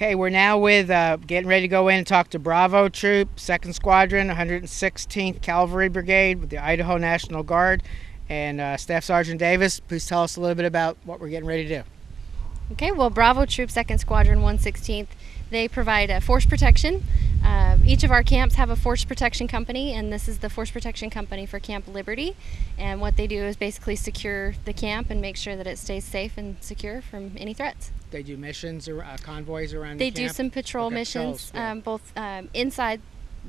Okay, we're now with getting ready to go in and talk to Bravo Troop, 2nd Squadron, 116th Cavalry Brigade with the Idaho National Guard. And Staff Sergeant Davis, please tell us a little bit about what we're getting ready to do. Okay, well, Bravo Troop, 2nd Squadron, 116th, they provide force protection. Each of our camps have a force protection company, and this is the force protection company for Camp Liberty. And what they do is basically secure the camp and make sure that it stays safe and secure from any threats. They do missions or convoys around the camp? They do some patrol missions, both inside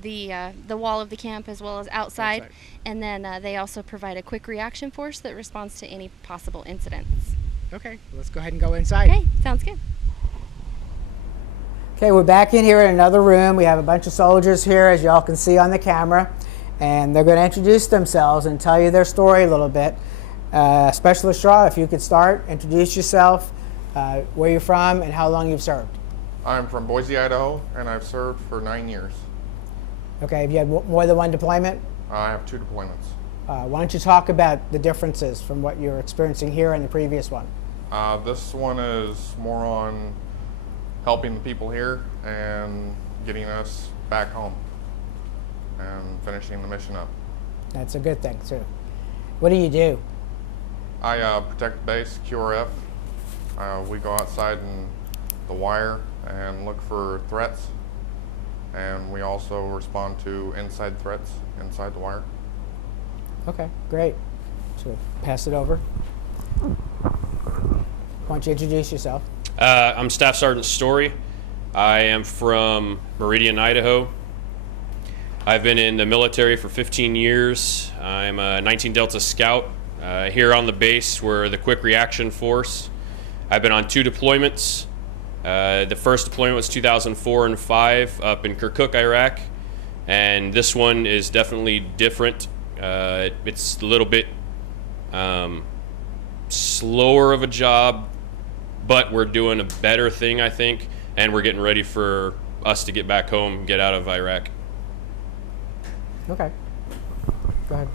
the wall of the camp as well as outside. And then they also provide a quick reaction force that responds to any possible incidents. Okay, let's go ahead and go inside. Okay, sounds good. Okay, we're back in here in another room. We have a bunch of soldiers here, as y'all can see on the camera, and they're going to introduce themselves and tell you their story a little bit. Specialist Shaw, if you could start, introduce yourself, where you're from, and how long you've served. I'm from Boise, Idaho, and I've served for 9 years. Okay, have you had more than one deployment? I have 2 deployments. Why don't you talk about the differences from what you're experiencing here and the previous one? This one is more on helping the people here and getting us back home and finishing the mission up. That's a good thing, too. What do you do? I protect the base, QRF. We go outside in the wire and look for threats, and we also respond to inside threats inside the wire. Okay, great. So pass it over. Why don't you introduce yourself? I'm Staff Sergeant Story. I am from Meridian, Idaho. I've been in the military for 15 years. I'm a 19 Delta Scout. Here on the base, we're the Quick Reaction Force. I've been on 2 deployments. The first deployment was 2004 and 5 up in Kirkuk, Iraq. And this one is definitely different. It's a little bit slower of a job, but we're doing a better thing, I think, and we're getting ready for us to get back home, get out of Iraq. Okay. Go ahead.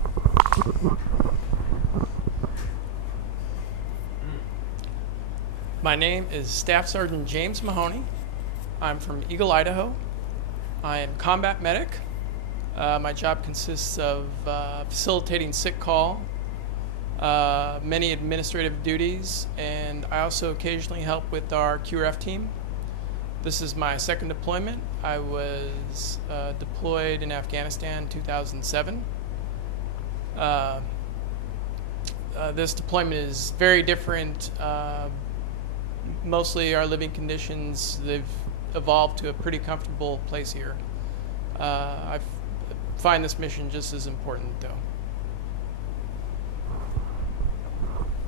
My name is Staff Sergeant James Mahoney. I'm from Eagle, Idaho. I am combat medic. My job consists of facilitating sick call, many administrative duties, and I also occasionally help with our QRF team. This is my 2nd deployment. I was deployed in Afghanistan in 2007. This deployment is very different. Mostly our living conditions, they've evolved to a pretty comfortable place here. I find this mission just as important, though.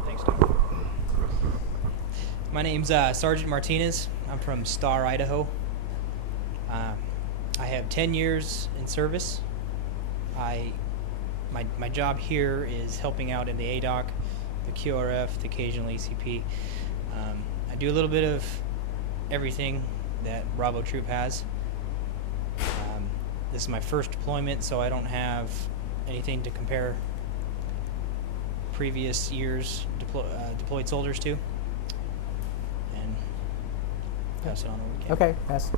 Thanks, Doc. My name's Sergeant Martinez. I'm from Star, Idaho. I have 10 years in service. My job here is helping out in the ADOC, the QRF, the occasional ECP. I do a little bit of everything that Bravo Troop has. This is my first deployment, so I don't have anything to compare previous years deployed soldiers to. And pass it on over to Campbell. Okay, pass.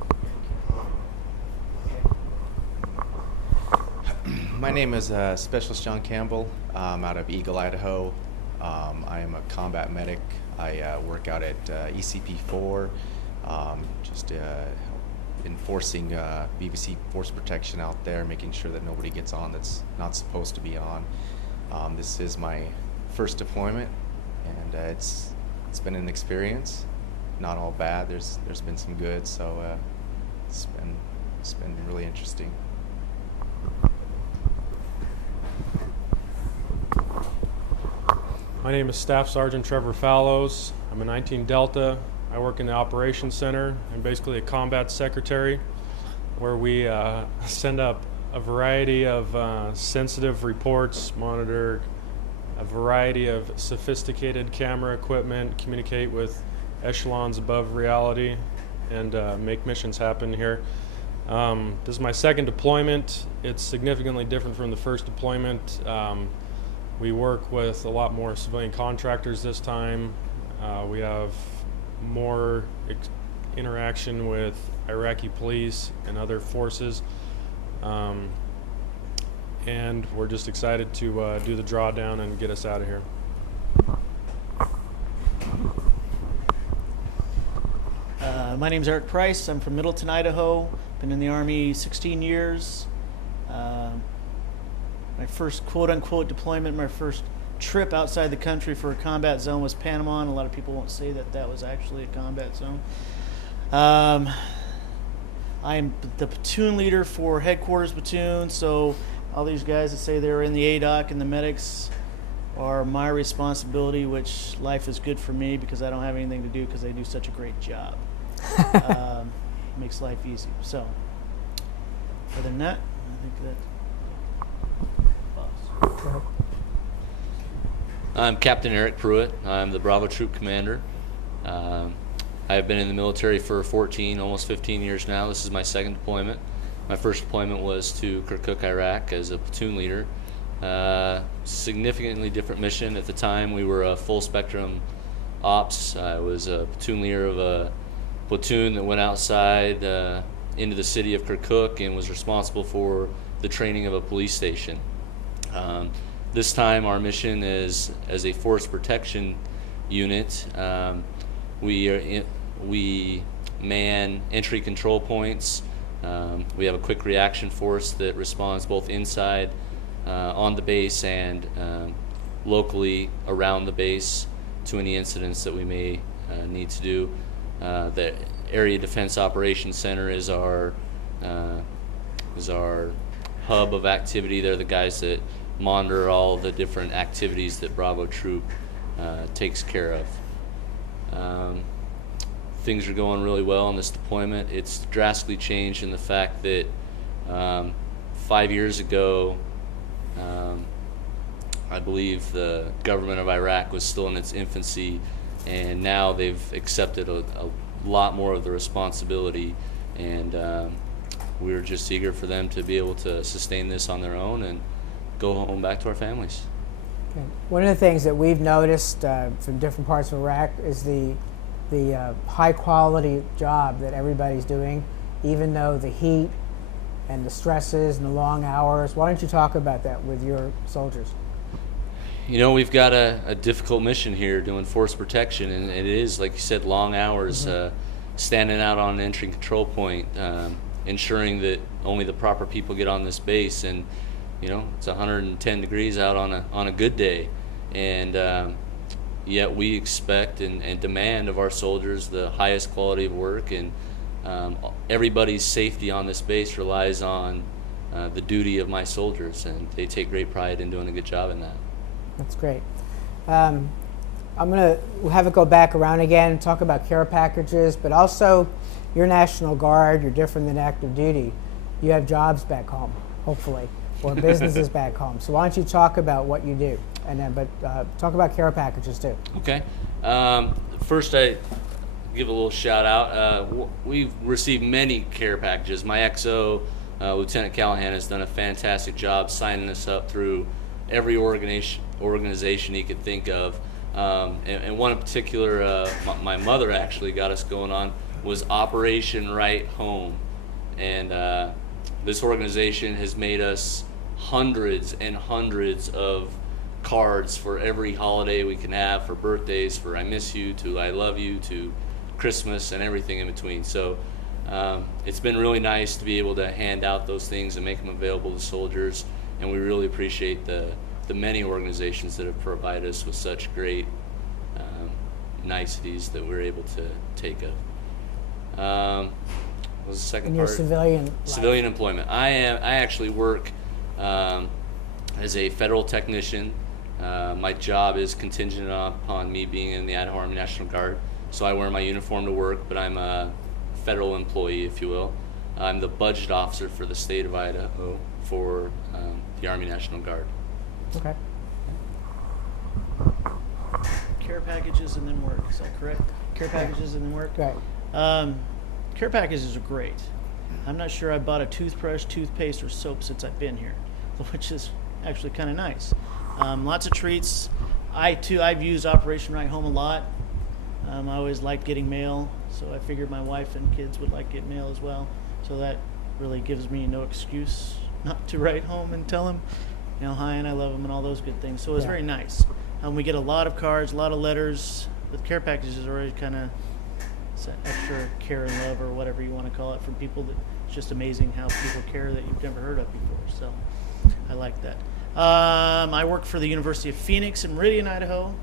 My name is Specialist John Campbell. I'm out of Eagle, Idaho. I am a combat medic. I work out at ECP4, just enforcing BBC force protection out there, making sure that nobody gets on that's not supposed to be on. This is my first deployment, and it's been an experience. Not all bad. There's been some good, so it's been really interesting. My name is Staff Sergeant Trevor Fallows. I'm a 19 Delta. I work in the Operations Center. I'm basically a combat secretary where we send up a variety of sensitive reports, monitor a variety of sophisticated camera equipment, communicate with echelons above reality, and make missions happen here. This is my 2nd deployment. It's significantly different from the first deployment. We work with a lot more civilian contractors this time. We have more interaction with Iraqi police and other forces. And we're just excited to do the drawdown and get us out of here. My name's Eric Price. I'm from Middleton, Idaho. Been in the Army 16 years. My first quote-unquote deployment, my first trip outside the country for a combat zone was Panama, and a lot of people won't say that that was actually a combat zone. I am the platoon leader for Headquarters Platoon, so all these guys that say they're in the ADOC and the medics are my responsibility, which life is good for me because I don't have anything to do because they do such a great job. Makes life easy. So, other than that, I think that. I'm Captain Eric Pruett. I'm the Bravo Troop Commander. I've been in the military for 14, almost 15 years now. This is my second deployment. My first deployment was to Kirkuk, Iraq as a platoon leader. Significantly different mission. At the time, we were a full spectrum ops. I was a platoon leader of a platoon that went outside into the city of Kirkuk and was responsible for the training of a police station. This time our mission is as a force protection unit. We man entry control points. We have a quick reaction force that responds both inside on the base and locally around the base to any incidents that we may need to do. The Area Defense Operations Center is our hub of activity. They're the guys that monitor all the different activities that Bravo Troop takes care of. Things are going really well on this deployment. It's drastically changed in the fact that 5 years ago, I believe the government of Iraq was still in its infancy, and now they've accepted a lot more of the responsibility, and we're just eager for them to be able to sustain this on their own and go home back to our families. Okay. One of the things that we've noticed from different parts of Iraq is the high quality job that everybody's doing, even though the heat and the stresses and the long hours. Why don't you talk about that with your soldiers? You know, we've got a difficult mission here doing force protection, and it is, like you said, long hours, standing out on an entry control point, ensuring that only the proper people get on this base. And you know, it's 110 degrees out on a good day, and yet we expect and demand of our soldiers the highest quality of work, and everybody's safety on this base relies on the duty of my soldiers, and they take great pride in doing a good job in that. That's great. I'm going to have it go back around again and talk about care packages, but also your National Guard. You're different than active duty. You have jobs back home, hopefully, or businesses back home. So why don't you talk about what you do, and then talk about care packages too. Okay. First, I give a little shout out. We've received many care packages. My XO, Lieutenant Callahan, has done a fantastic job signing us up through every organization he could think of. And one in particular, my mother actually got us going on, was Operation Right Home. And this organization has made us hundreds and hundreds of cards for every holiday we can have, for birthdays, for I miss you, to I love you, to Christmas, and everything in between. So it's been really nice to be able to hand out those things and make them available to soldiers, and we really appreciate the many organizations that have provided us with such great niceties that we're able to take of. What was the second in part? Your civilian Civilian employment. I actually work as a federal technician. My job is contingent upon me being in the Idaho Army National Guard, so I wear my uniform to work, but I'm a federal employee, if you will. I'm the budget officer for the state of Idaho for the Army National Guard. Okay. Care packages and then work, is that correct? Care packages and then work? Right. Care packages are great. I'm not sure I bought a toothbrush, toothpaste, or soap since I've been here, which is actually kind of nice. Lots of treats. I've used Operation Right Home a lot. I always liked getting mail, so I figured my wife and kids would like getting mail as well. So that really gives me no excuse not to write home and tell them, you know, hi and I love them and all those good things. So it was very nice. We get a lot of cards, a lot of letters. With care packages, already kind of extra care and love, or whatever you want to call it, from people. That it's just amazing how people care that you've never heard of before. So I like that. I work for the University of Phoenix in Meridian, Idaho.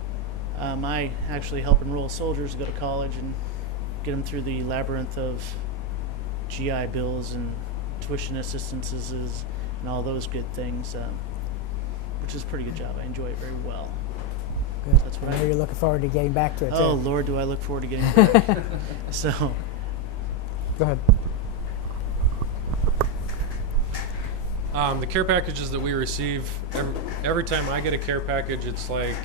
I actually help enroll soldiers to go to college and get them through the labyrinth of GI bills and tuition assistances and all those good things, which is a pretty good job. I enjoy it very well. Good. That's what I know you're looking forward to getting back to it. Oh, too. Lord, do I look forward to getting back. So, Go ahead. The care packages that we receive, every time I get a care package, it's like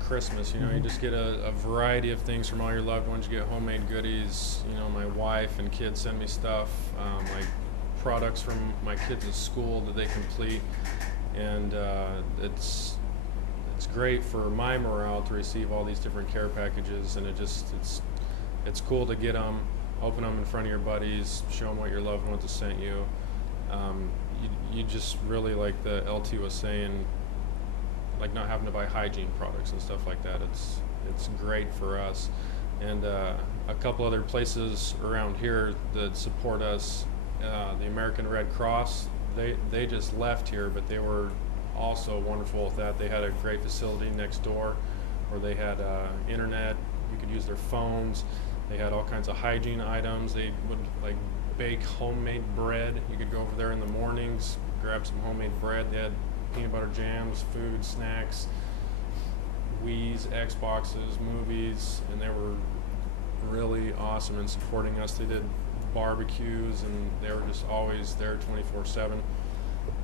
Christmas. You know, you just get a variety of things from all your loved ones. You get homemade goodies. You know, my wife and kids send me stuff, like products from my kids' school that they complete, and it's great for my morale to receive all these different care packages, and it's cool to get them, open them in front of your buddies, show them what your loved ones have sent you. You just really, like the LT was saying, like not having to buy hygiene products and stuff like that. It's great for us, and a couple other places around here that support us. The American Red Cross, they just left here, but they were also wonderful with that. They had a great facility next door where they had internet. You could use their phones. They had all kinds of hygiene items. They would like bake homemade bread. You could go over there in the mornings, grab some homemade bread. They had peanut butter jams, food, snacks, Wii's, Xboxes, movies, and they were really awesome in supporting us. They did barbecues, and they were just always there 24/7.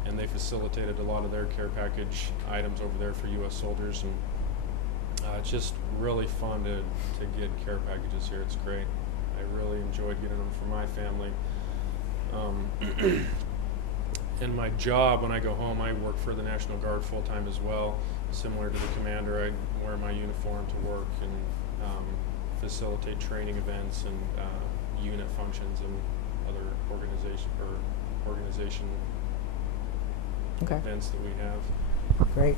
And they facilitated a lot of their care package items over there for U.S. soldiers, and it's just really fun to get care packages here. It's great. I really enjoyed getting them for my family. In my job, when I go home, I work for the National Guard full-time as well. Similar to the commander, I wear my uniform to work and facilitate training events and unit functions and other organization events that we have. Great.